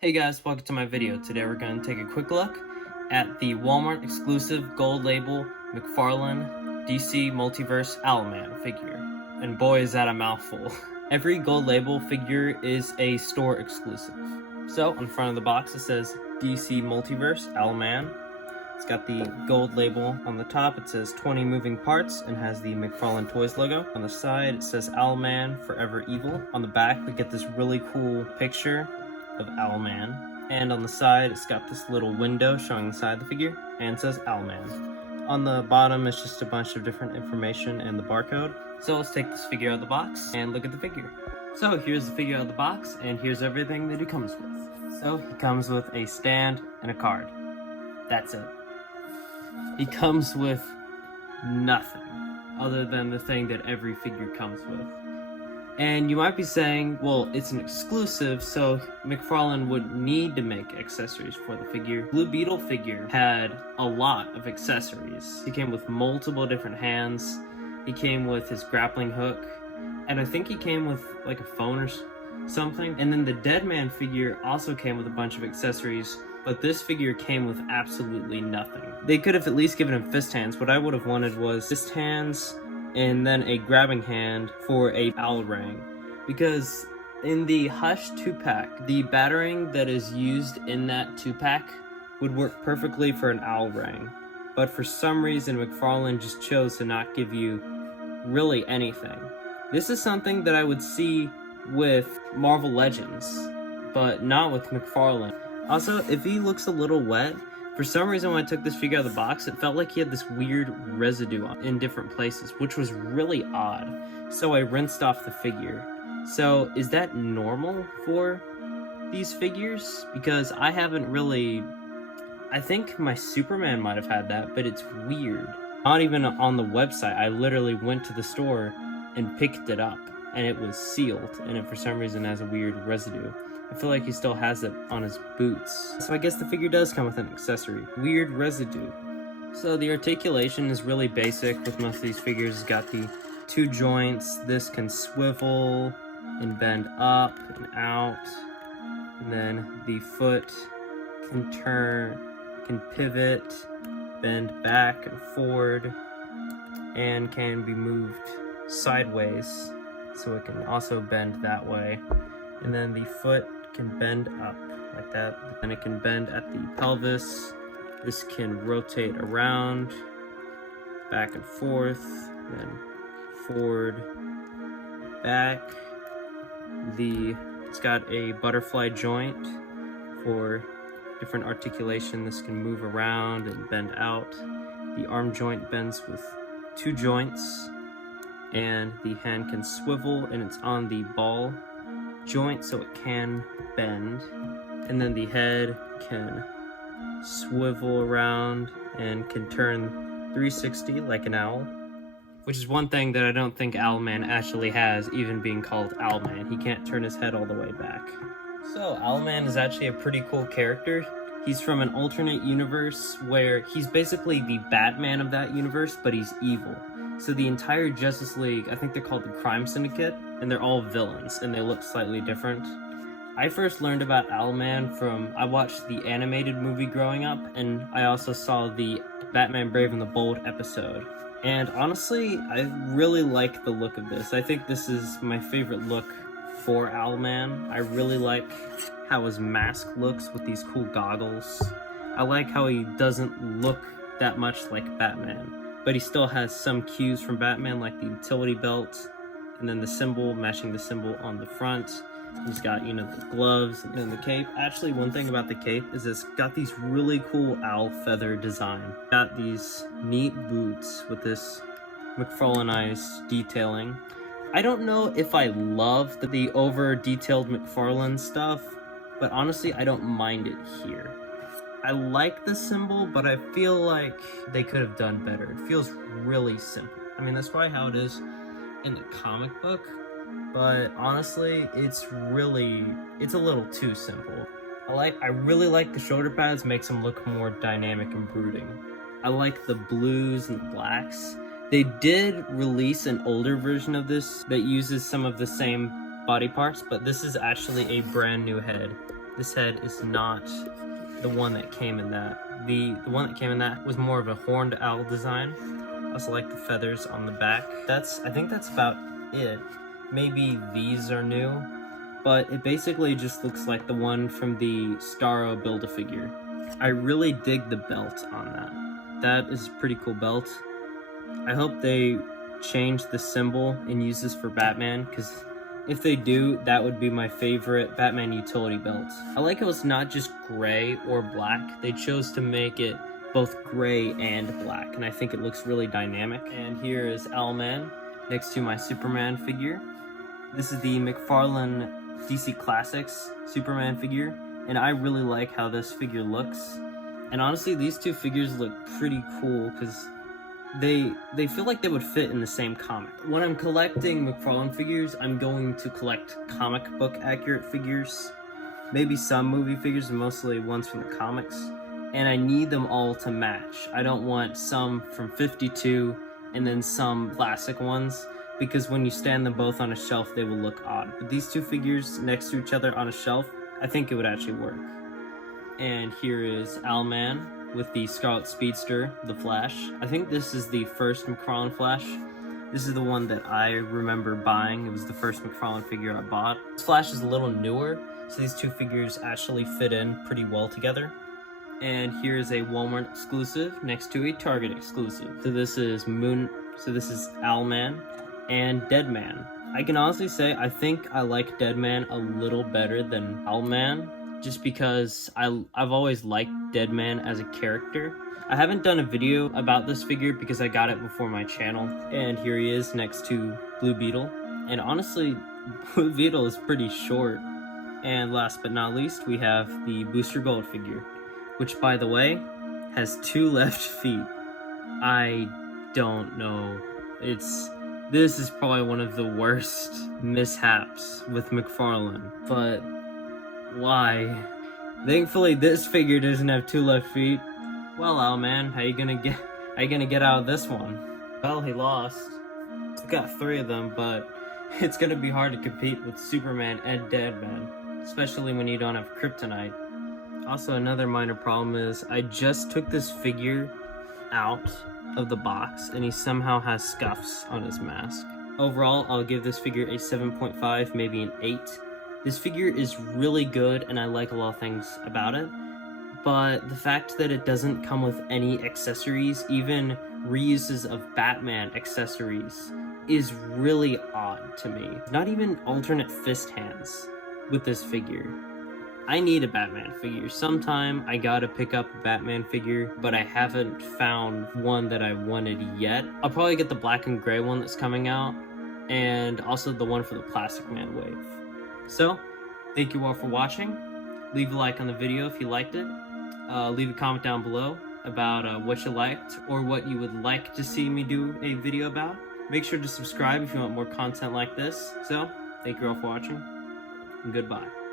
Hey guys, welcome to my video. Today we're going to take a quick look at the Walmart exclusive gold label McFarlane DC Multiverse Owlman figure. And boy is that a mouthful. Every gold label figure is a store exclusive. So on the front of the box it says DC Multiverse Owlman. It's got the gold label on the top. It says 20 moving parts and has the McFarlane Toys logo. On the side it says Owlman Forever Evil. On the back we get this really cool picture of Owlman, and on the side it's got this little window showing the side of the figure and it says Owlman. On the bottom it's just a bunch of different information and the barcode. So let's take this figure out of the box and look at the figure. So here's the figure out of the box and here's everything that he comes with. So he comes with a stand and a card. That's it. He comes with nothing other than the thing that every figure comes with. And you might be saying, well, it's an exclusive, so McFarlane wouldn't need to make accessories for the figure. Blue Beetle figure had a lot of accessories. He came with multiple different hands. He came with his grappling hook, and I think he came with like a phone or something. And then the Deadman figure also came with a bunch of accessories, but this figure came with absolutely nothing. They could have at least given him fist hands. What I would have wanted was fist hands, and then a grabbing hand for a owl ring, because in the Hush 2-pack, the battering that is used in that 2-pack would work perfectly for an owl ring, but for some reason McFarlane just chose to not give you really anything. This is something that I would see with Marvel Legends, but not with McFarlane. Also, if he looks a little wet, for some reason when I took this figure out of the box, it felt like he had this weird residue in different places, which was really odd. So I rinsed off the figure. So is that normal for these figures? Because I haven't really... I think my Superman might have had that, but it's weird. Not even on the website. I literally went to the store and picked it up, and it was sealed, and it for some reason has a weird residue. I feel like he still has it on his boots. So I guess the figure does come with an accessory. Weird residue. So the articulation is really basic with most of these figures. It's got the 2 joints. This can swivel and bend up and out. And then the foot can turn, can pivot, bend back and forward, and can be moved sideways. So it can also bend that way. And then the foot can bend up like that, and it can bend at the pelvis. This can rotate around, back and forth, then forward, back. It's got a butterfly joint for different articulation. This can move around and bend out. The arm joint bends with 2 joints, and the hand can swivel, and it's on the ball joint, so it can bend. And then the head can swivel around and can turn 360 like an owl, which is one thing that I don't think Owlman actually has, even being called Owlman. He can't turn his head all the way back. So Owlman is actually a pretty cool character. He's from an alternate universe where he's basically the Batman of that universe, but he's evil. So the entire Justice League, I think they're called the Crime Syndicate, and they're all villains, and they look slightly different. I first learned about Owlman from, I watched the animated movie growing up, and I also saw the Batman Brave and the Bold episode. And honestly, I really like the look of this. I think this is my favorite look for Owlman. I really like how his mask looks with these cool goggles. I like how he doesn't look that much like Batman, but he still has some cues from Batman, like the utility belt, and then the symbol, matching the symbol on the front. He's got, you know, the gloves and then the cape. Actually, one thing about the cape is it's got these really cool owl feather design. Got these neat boots with this McFarlaneized detailing. I don't know if I love the over-detailed McFarlane stuff, but honestly, I don't mind it here. I like the symbol, but I feel like they could have done better. It feels really simple. I mean, that's probably how it is in the comic book, but honestly, it's a little too simple. I really like the shoulder pads, makes them look more dynamic and brooding. I like the blues and the blacks. They did release an older version of this that uses some of the same body parts, but this is actually a brand new head. This head is not the one that came in that. The one that came in that was more of a horned owl design. I also like the feathers on the back. I think that's about it. Maybe these are new, but it basically just looks like the one from the Starro Build-A-Figure. I really dig the belt on that. That is a pretty cool belt. I hope they change the symbol and use this for Batman, because if they do, that would be my favorite Batman utility belt. I like how it's not just gray or black. They chose to make it both gray and black, and I think it looks really dynamic. And here is Owlman next to my Superman figure. This is the McFarlane DC Classics Superman figure, and I really like how this figure looks. And honestly, these two figures look pretty cool because they feel like they would fit in the same comic. When I'm collecting McFarlane figures, I'm going to collect comic book accurate figures, maybe some movie figures, and mostly ones from the comics, and I need them all to match. I don't want some from 52 and then some classic ones, because when you stand them both on a shelf, they will look odd. But these two figures next to each other on a shelf, I think it would actually work. And here is Owlman with the Scarlet Speedster, the Flash. I think this is the first McFarlane Flash. This is the one that I remember buying. It was the first McFarlane figure I bought. This Flash is a little newer, so these two figures actually fit in pretty well together. And here is a Walmart exclusive next to a Target exclusive. So this is Owlman and Deadman. I can honestly say I think I like Deadman a little better than Owlman, just because I've always liked Deadman as a character. I haven't done a video about this figure because I got it before my channel. And here he is next to Blue Beetle. And honestly, Blue Beetle is pretty short. And last but not least, we have the Booster Gold figure, which, by the way, has 2 left feet. I don't know. This is probably one of the worst mishaps with McFarlane, but why? Thankfully, this figure doesn't have 2 left feet. Well, Owlman, how you gonna get out of this one? Well, he lost. He's got 3 of them, but it's gonna be hard to compete with Superman and Deadman, especially when you don't have kryptonite. Also, another minor problem is I just took this figure out of the box and he somehow has scuffs on his mask. Overall, I'll give this figure a 7.5, maybe an 8. This figure is really good and I like a lot of things about it, but the fact that it doesn't come with any accessories, even reuses of Batman accessories, is really odd to me. Not even alternate fist hands with this figure. I need a Batman figure. Sometime I gotta pick up a Batman figure, but I haven't found one that I wanted yet. I'll probably get the black and gray one that's coming out, and also the one for the Plastic Man wave. So, thank you all for watching. Leave a like on the video if you liked it. Leave a comment down below about what you liked or what you would like to see me do a video about. Make sure to subscribe if you want more content like this. So, thank you all for watching, and goodbye.